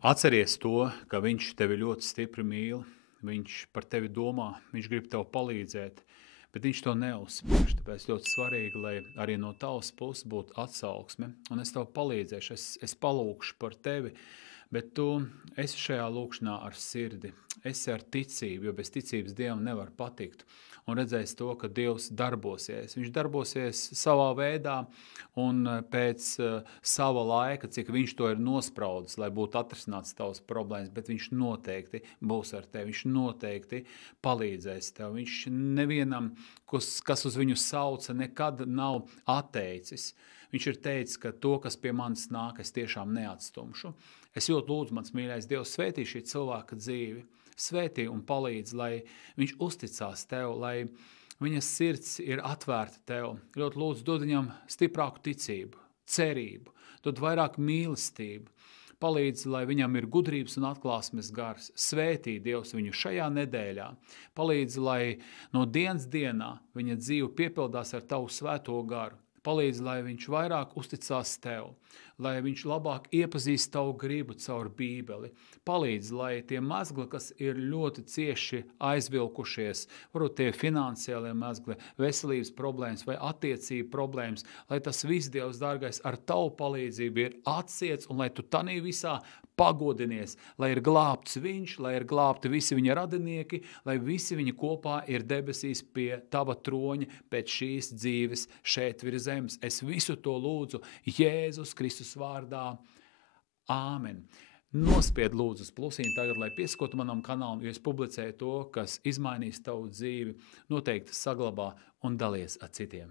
Atceries to, ka viņš tevi ļoti stipri mīl, viņš par tevi domā, viņš grib tev palīdzēt, bet viņš to neuzspiež. Tāpēc ļoti svarīgi, lai arī no tavas puses būtu atsauksme, un es tev palīdzēšu, es palūkšu par tevi, bet tu esi šajā lūkšanā ar sirdi, esi ar ticību, jo bez ticības Dievam nevar patikt. Un redzēs to, ka Dievs darbosies. Viņš darbosies savā veidā un pēc sava laika, cik viņš to ir nospraudis, lai būtu atrisināts tavas problēmas, bet viņš noteikti būs ar tevi, viņš noteikti palīdzēs tev. Viņš nevienam, kas uz viņu sauca, nekad nav atteicis. Viņš ir teicis, ka to, kas pie manis nāk, es tiešām neatstumšu. Es ļoti lūdzu, mans mīļais Dievs, svētī šī cilvēka dzīvi. Svētī un palīdz, lai viņš uzticās tev, lai viņa sirds ir atvērta tev. Ļoti lūdzu, dod viņam stiprāku ticību, cerību, dod vairāk mīlestību. Palīdz, lai viņam ir gudrības un atklāsmes gars. Svētī Dievs viņu šajā nedēļā. Palīdz, lai no dienas dienā viņa dzīve piepildās ar tavu svēto garu. Palīdz, lai viņš vairāk uzticās tev, lai viņš labāk iepazīst tavu gribu caur Bībeli. Palīdz, lai tie mezgli, kas ir ļoti cieši aizvilkušies, varbūt tie finansiālie mezgli, veselības problēmas vai attiecību problēmas, lai tas viss, Dievs dārgais, ar tavu palīdzību ir atsiets un lai tu tanī visā pagodinies, lai ir glābts viņš, lai ir glābti visi viņa radinieki, lai visi viņi kopā ir debesīs pie tava troņa pēc šīs dzīves šeit virs zemes. Es visu to lūdzu Jēzus Kristus vārdā. Āmen. Nospied lūdzu uz plusiņu tagad, lai piesakotu manam kanālam, jo es publicēju to, kas izmainīs tavu dzīvi, noteikti saglabā un dalies ar citiem.